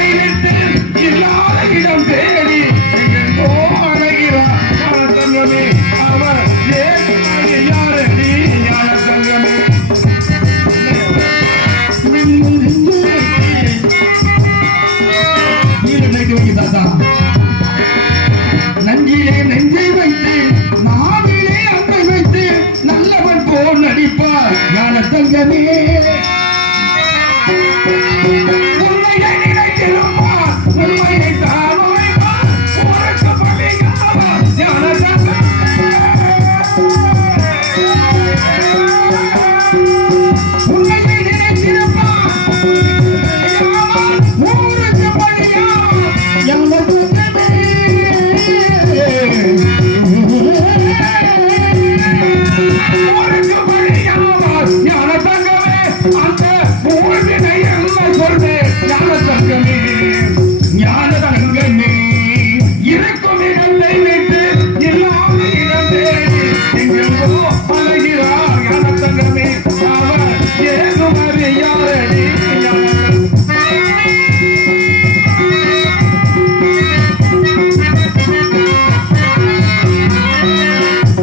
விட்டு இல்லாத இடம் தேடி எங்கோ அழகிறார் தங்கமே அவர் யாரடி ஞான தங்கமே நஞ்சிலே நெஞ்சை வைத்து நாவிலே அன்பை வைத்து நல்லவன் போல் நடிப்பார் ஞான தங்கமே உண்மையை நினைத்திருப்பார் உண்மையை தான் உரைப்பார் ஞான தங்கமே உண்மையை நினைத்திருப்பார் ஊருக்கு பழியா ஞான தங்கமே ஞான தங்கமே அந்த ஊழினை என்ன சொல்வே ஞான தங்கமே ஞான தங்கமே இருக்கும் இடத்தை விட்டு இல்லாத இடம் தேடி எங்கெங்கோ அழகிறார் ஞான தங்கமே அவர் ஏகுமதி யாரடி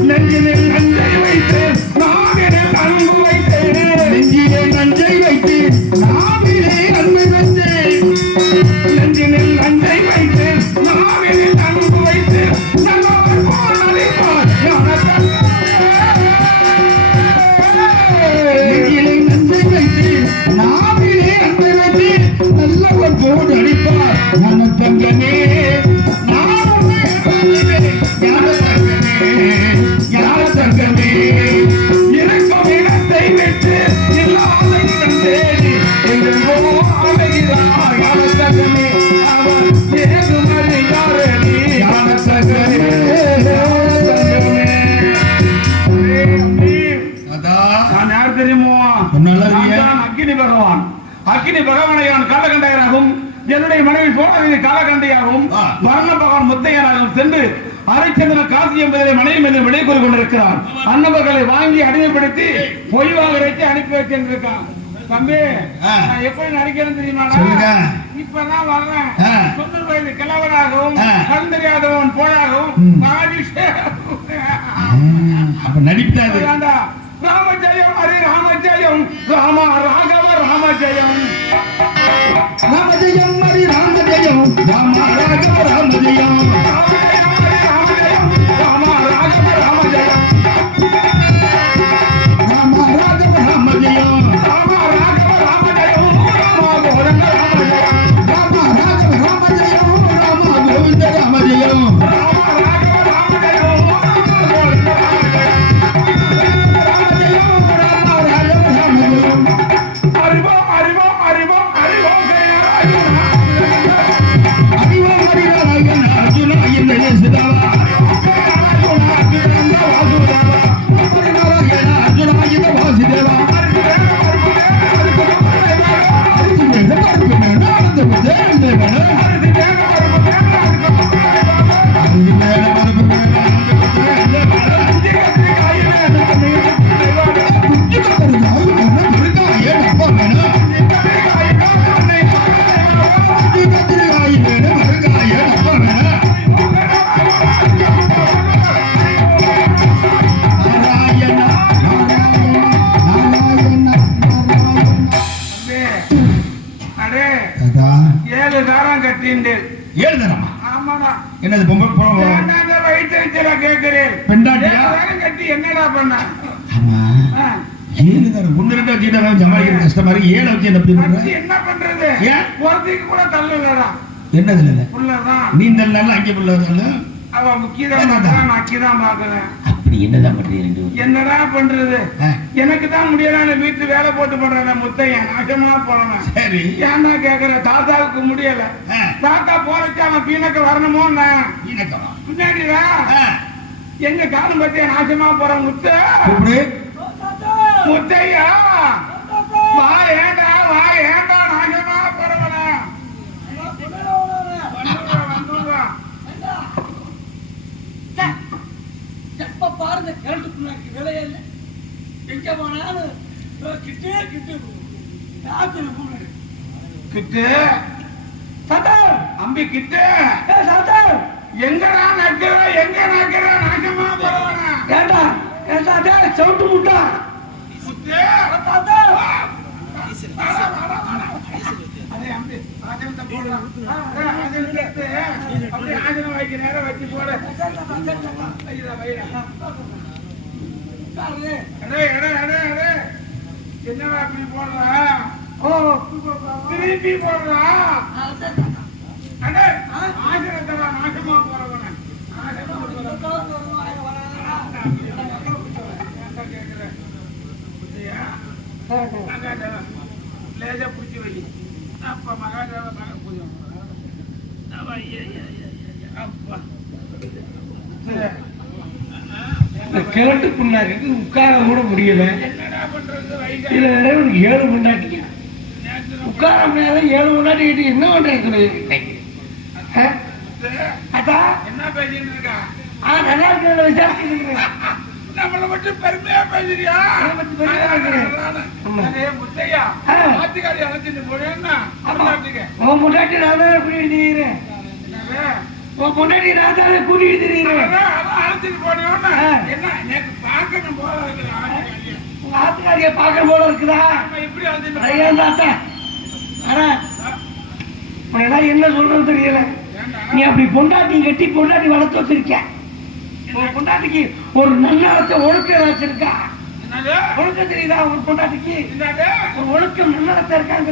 நெஞ்சினில் நஞ்சை வைத்து நாவிலே அன்பு வைத்து நெஞ்சிலே நஞ்சை வைத்து நாவிலே அன்பு வைத்து நெஞ்சினில் நஞ்சை வைத்து நாவிலே அன்பு வைத்து நல்லவர் போல் நடிப்பார் ஞான நெஞ்சிலே நஞ்சை வைத்து நாவிலே அன்பை வைத்து நல்லவர் போல் நடிப்பார் ஞான தங்கமே நான் உன்னை ஞான தங்கமே ஞான தங்கமே இருக்கும் இடத்தை விட்டு இல்லாத இடம் தேடி எங்கெங்கோ அழகிறார் ஞான தங்கமே அவர் ஏகுமதி யாரடி ஞான தங்கமே நான் யார் தெரியுமோ அக்னி பகவான் அக்னி பகவானையான் காலகண்டையராகவும் என்னுடைய மனைவி சோழனை காலகண்டையாகவும் வர்ண பகவான் முத்தையனாகவும் சென்று அரைச்சந்திர காசி என்பதை மனைவி மீது விடை கூறி கொண்டிருக்கிறார். அன்னவர்களை வாங்கி அடிமைப்படுத்தி பொய்வாக வைத்து அனுப்பி வச்சிருக்கான். தம்பி எப்படி நடிக்கிறேன் தெரியுமா? இப்பதான் வர்றேன். 90 வயது கிழவராகவும் கண் தெரியாதவன் போயாகவும் நடிப்பாரு. ராமஜெயம் ஹரி ராமஜெயம் ராம ராகவ ராமஜெயம் ராமஜெயம் ஹரி ராமஜெயம் ராம ராகவ ராமஜெயம் ராம ராகவ ராமஜெயம் ராம ராகவ ராமஜெயம் ராம ராகவ ராமஜெயம் ராம கோவிந்த ராமஜெயம் ராம ராகவ ராமஜெயம் ராம கோவிந்த ராமஜெயம் என்னது என்னடா பண்ண கஷ்டமா இருக்கு. ஏழை வச்சு என்ன பண்றது? கூட தள்ளலடா. என்னது நீந்தல் அங்கே அவ முக்கியதான் பாக்குறேன். அப்படி என்னதான் பண்றீங்க? என்னடா பண்றது? எனக்கு தான் முடியல. வீட்டு வேலை போட்டு பண்றேன். முத்தையன் நாசமா போறவன். சரி ஏன்னா கேக்குற? தாத்தாவுக்கு முடியல. தாத்தா போறச்சு அவன் பீனக்க வரணுமோ? பின்னாடிதான் எங்க காலம் பத்திய நாசமா போற முத்த முத்தையா வா ஏண்டா நாசமா போறவன எப்ப பாருங்க கரண்ட்டுக்குள்ளாக்கி வேலையே இல்லை. எங்க போனாலும் கிட்டே கிட்டு கிட்டு தம்பி கிட்ட எங்கடா நக்கிற எங்க நக்கிற நாசமா போறவன ஏண்டா ஏண்டா சவுட்டு முட்டா முத்தே அதே அம்பி ஆஜனத்தை போடுறான் ஆஜனத்தை அப்படியே ஆஜனம் வைக்க நேரம் வச்சு போட வைடா வைடா என்னடா அப்படி போடுறா ஓ திருப்பி போடுறா ஆசிரத்தா நாசமா போறவன லேஜா பிடிச்சி வை அப்ப மகாதேவ பூஜை அப்பா கிழட்டு புண்ணாக்கு உட்கார கூட முடியல. இதுல உனக்கு 7 பொண்டாட்டி உட்கார முடியாத 7 பொண்டாட்டி என்ன பண்றது? அதா என்ன பேசிட்டு இருக்கா? நல்லா இருக்கிற விசாரிச்சு நம்மளை மட்டும் பெருமையா பேசுறியா? முத்தையா ஆத்துக்காரி அழைச்சிட்டு போறேன்னா உன் பொண்டாட்டி நான் தான் கூட்டிட்டு உன் பொண்டாட்டி நான் தான் கூட்டிட்டு அழைச்சிட்டு போனோம்னா என்ன எனக்கு பார்க்கணும் போல இருக்கு. உங்க ஆத்துக்காரிய பார்க்க போல இருக்குதா? எப்படி என்ன சொல்றது தெரியல. நீ அப்படி பொண்டாட்டி கட்டி பொண்டாட்டி வளர்த்து வச்சிருக்க. பொண்டாட்டிக்கு ஒரு நல்லத்தை ஒழுக்கம் வச்சிருக்கா. ஒழுக்கம் தெரியுதா? ஒரு பொண்டாட்டிக்கு ஒரு ஒழுக்கம் நல்லத்தை இருக்காங்க.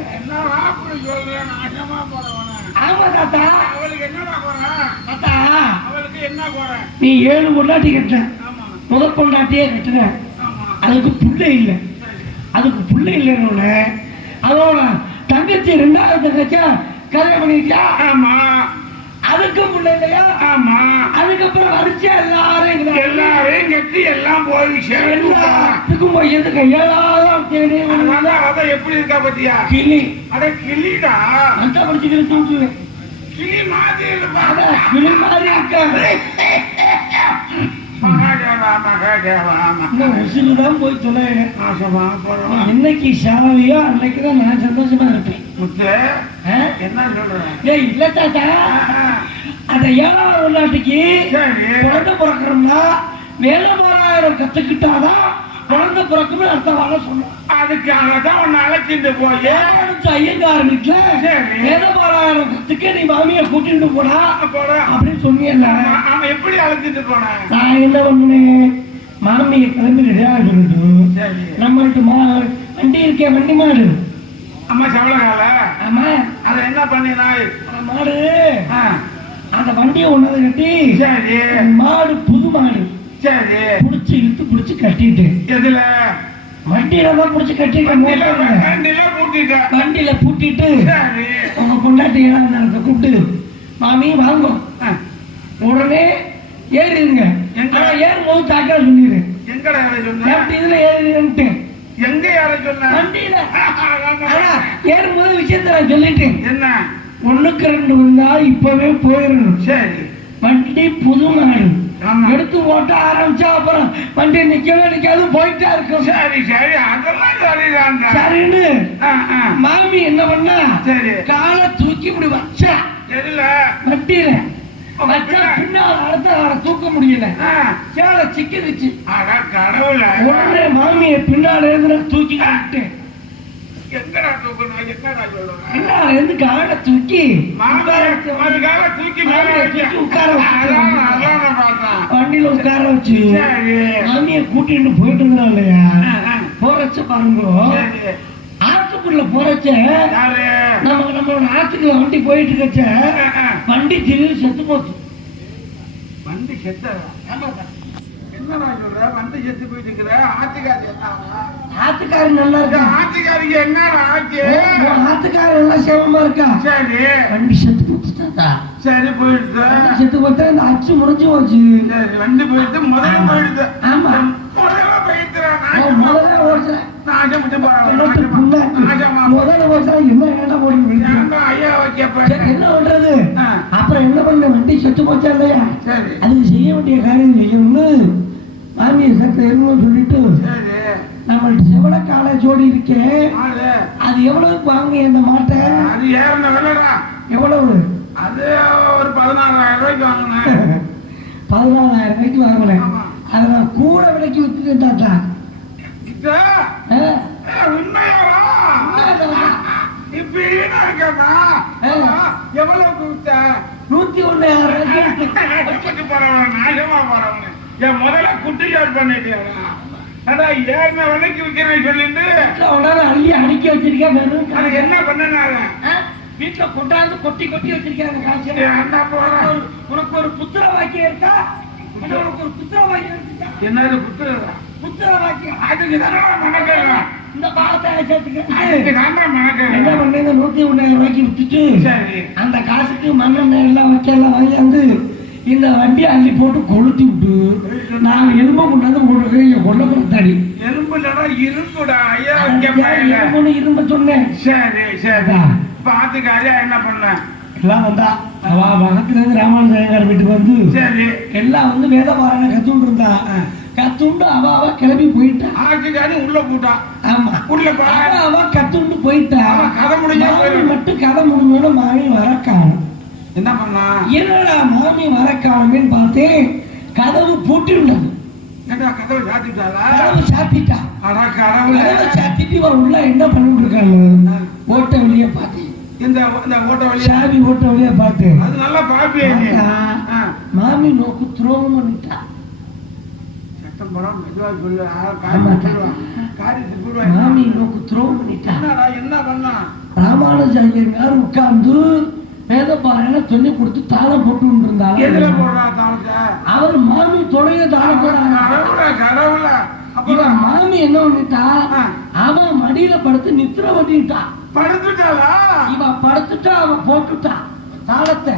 ஆமா தாத்தா. அவளுக்கு என்ன தாத்தா அவளுக்கு என்ன போற? நீ 7 பொண்டாட்டி கட்ட முதல் பொண்டாட்டியே கட்டுன. அதுக்கு பிள்ளை இல்லை. அதுக்கு பிள்ளை இல்லைன்னு அதோட தங்கச்சி 2வது தங்கச்சா கல்யாணம் பண்ணிட்டா. ஆமா. அதுக்கும் பிள்ளை இல்லையா? ஆமா. அதுக்கப்புறம் வரிசை எல்லாரையும் கட்டி எல்லாம் போய் எல்லாத்துக்கும் போய் எதுக்கு 7ஆவது தேடி அதான் எப்படி இருக்கா பத்தியா? கிளி. அட கிளிடா. அந்த படிச்சுக்கிற தூக்கு கிளி மாதிரி கிளி மாதிரி இருக்கா. உசுருதான் போய் தொலை. என்னைக்கு சாவியோ அன்னைக்குதான் நான் சந்தோஷமா இருப்பேன். என்ன சொல்றேன்? இல்ல தாத்தா, அந்த 7வது பொண்டாட்டிக்கு குழந்தை பிறக்கிறோம்னா வேலை போராயிரம் கத்துக்கிட்டாதான் குழந்தை பிறக்கும்னு அடுத்த வாழ சொன்னோம். அதுக்காகதான் உன்னை அழைச்சிட்டு போய் ஐயங்கார் வீட்டுல வேலை போராயிரம் கத்துக்க நீ மாமியை கூட்டிட்டு போடா அப்படின்னு சொன்னீங்க. அவன் எப்படி அழைச்சிட்டு போன? நான் என்ன பண்ணுனேன், மாமியை கிளம்பி ரெடியாக சொல்லிட்டு நம்மள்ட்ட வண்டி இருக்கேன், வண்டி மாடு. அம்மா சவளகால. ஆமா. அதை என்ன பண்ணினாய்? மாடு அந்த வண்டியை ஒண்ணு கட்டி. சரி. மாடு புது மாடு. சரி. புடிச்சு இழுத்து புடிச்சு கட்டிட்டு. எதுல? வண்டியில தான் புடிச்சு கட்டிட்டு வண்டியில பூட்டிட்டு உங்க பொண்டாட்டி கூப்பிட்டு மாமி வாங்க உடனே ஏறிடுங்க. ஏறும்போது தாக்கா சொல்லிடு. எங்கடா சொன்ன? இதுல ஏறிட்டு எங்க யார சொன்ன? வண்டியில. ஏறும்போது விஷயத்த நான் சொல்லிட்டேன். என்ன? 1க்கு 2 வந்தா இப்பவே போயிடணும். சரி. வண்டி புது மாடு. எடுத்து ஓட்ட ஆரம்பிச்சா அப்புறம் வண்டி நிக்கவே நிக்காது போயிட்டா இருக்கும். சரி சரி, அதெல்லாம் சரிதான். சரின்னு மாமி என்ன பண்ணா, சரி காலை தூக்கி இப்படி வச்சா. தெரியல வண்டியில வச்சா பின்னால அடுத்த தூக்க முடியல. சேலை சிக்கிடுச்சு. கடவுள. உடனே மாமியை பின்னால இருந்து தூக்கி விட்டு எங்கடா தூக்கணும்? என்னடா சொல்லுங்க? பின்னால இருந்து காலை தூக்கி வண்டியில உட்கார வச்சு மாமியை கூட்டிட்டு போயிட்டு இருந்தா இல்லையா? போறச்ச பாருங்க, ஆத்துக்குள்ள போறச்ச நம்மளோட ஆத்துக்குள்ள வண்டி போயிட்டு இருக்கச்ச வண்டி திடீர்னு செத்து போச்சு. வண்டி செத்த? என்னடா சொல்ற? வண்டி செத்து போயிட்டு இருக்கிற? ஆத்துக்காரி நல்லா இருக்கா? ஆத்துக்காரிக்கு என்னடா ஆச்சு? ஆத்துக்காரி எல்லாம் சேவமா இருக்கா? சரி. வண்டி செத்து போச்சுட்டா. சரி போயிடுது. செத்து போச்சா இந்த அச்சு முடிஞ்சு போச்சு. சரி, வண்டி போயிடுது. முதல்ல போயிடுது. ஆமா, முதல்ல போயிடுறேன். முதல்ல ஓட்டுறேன். முதல்ல ஓட்டா என்ன வேண்டாம் போடுங்க. ஐயா என்ன பண்றது? அப்புறம் என்ன பண்ண? வண்டி செத்து போச்சா இல்லையா? சரி. அதுக்கு செய்ய வேண்டிய காரியம் செய்யணும்னு மாமியை சத்த எருன்னு சொல்லிட்டு நம்மள்ட்ட செவல காலை ஜோடி இருக்கேன். அது எவ்வளவுக்கு வாங்க? அந்த மாட்டை அது ஏறின விலைடா. எவ்வளவு? அது வாங்கி வித்துட்டேன் தாத்தா. உண்மையாவா? இப்ப எவ்வளவு கொடுத்த? 101,000 பரவாயில்ல. என் முதல்ல குட்டி ஜாட் பண்ணிட்டியா? ஏறின விலைக்கு விற்கிறேன் சொல்லிட்டு அள்ளி அடிக்க வச்சிருக்கேன். அது என்ன பண்ண? வீட்டுல கொண்டாந்து கொட்டி கொட்டி வச்சிருக்காங்க காசு. உனக்கு ஒரு புத்திர வாக்கியம் இருக்கா? உனக்கு ஒரு புத்திர வாக்கியம் இருக்கா? என்னது புத்திர வாக்கியம்? அதுக்கு தானே மனக்கேறேன். இந்த பாலத்தை சேர்த்துக்க என்ன பண்ணீங்க? 101,000 வித்துட்டு சரி அந்த காசுக்கு மண்ணெண்ணெய் எல்லாம் வைக்கலாம் வாங்கியாந்து இந்த வண்டியை அள்ளி போட்டு கொளுத்தி விட்டு நான் எலும்பை கொண்டாந்து கொள்ள கொடுத்தாடி. எலும்பு இரும்புடா. ஐயா இரும்ப சொன்னேன். சரி சரி பாத்துக்க. ஐயா என்ன பண்ண? எல்லாம் வந்தா பக்கத்துல இருந்து ராமானுஜயங்கார வீட்டுக்கு வந்து சரி எல்லாம் வந்து வேத பாராயணம் கத்துண்டு இருந்தா. கத்துண்டு அவ கிளம்பி போயிட்டா. ஆட்சிக்காரி உள்ள போட்டா. ஆமா உள்ள அவ கத்துண்டு போயிட்டா. கதை முடிஞ்சா மட்டும் கதை முடிஞ்சோட மாமி வரக்காணும். என்ன பண்ணா? என்னடா மாமி வரக்காணுமேன்னு பார்த்தேன். கதவு பூட்டி உள்ளது. கதவு சாத்திட்டாளா? கதவு சாத்திட்டா. கதவு சாத்திட்டு உள்ள என்ன பண்ணிட்டு இருக்காங்க? ஓட்ட வழியா பார்த்தேன். இந்த ஓட்ட வழியா சாவி ஓட்ட வழியா பார்த்தேன். அது நல்லா பாப்பியே. மாமி நோக்கு துரோகம் பண்ணிட்டா. சட்டம் போறோம் மெதுவா சொல்லு. மாமி நோக்கு துரோகம் பண்ணிட்டா. என்ன பண்ணா? ராமானுஜயங்கார் உட்கார்ந்து வேத பாராயணம் சொல்லி கொடுத்து தாளம் போட்டு இருந்தாங்க. எதுல போடுறா தாளத்தை? அவர் மாமி தொலைய தாளம் போடுறாங்க. கடவுள இவன் மாமி என்ன பண்ணிட்டா? அவன் மடியில படுத்து நித்திர பண்ணிட்டா. படுத்துட்டாளா? இவன் படுத்துட்டா. அவன் போட்டுட்டா தாளத்தை.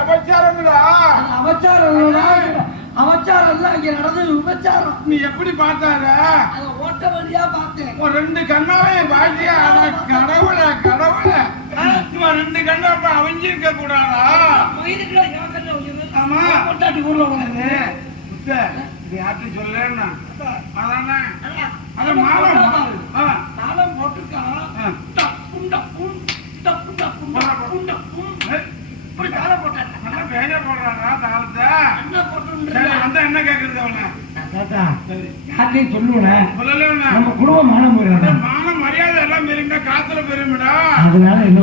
அபச்சாரங்களா? அவச்சாரம் இல்ல, இங்க நடந்தது விபச்சாரம். நீ எப்படி பார்த்தார? ஓட்ட வழியா பார்த்தேன். ஒரு 2 கண்ணாவே பாட்டியா? கடவுள இவன் 2 கண்ணா அவஞ்சிருக்க கூடாதா? ஆமா கொண்டாட்டி ஊர்ல உனக்கு யார்ட்டும் சொல்லேன்னா அதானே தாளம் போட்டுருக்கா. என்ன கேக்குறது அவன? யார்ட்டையும் சொல்லுவேன். சொல்லல நம்ம குடும்பம் மானம் போயிடும். மானம் மரியாதை எல்லாம் பெருமிடா. காத்துல பெருமிடா. அதனால என்ன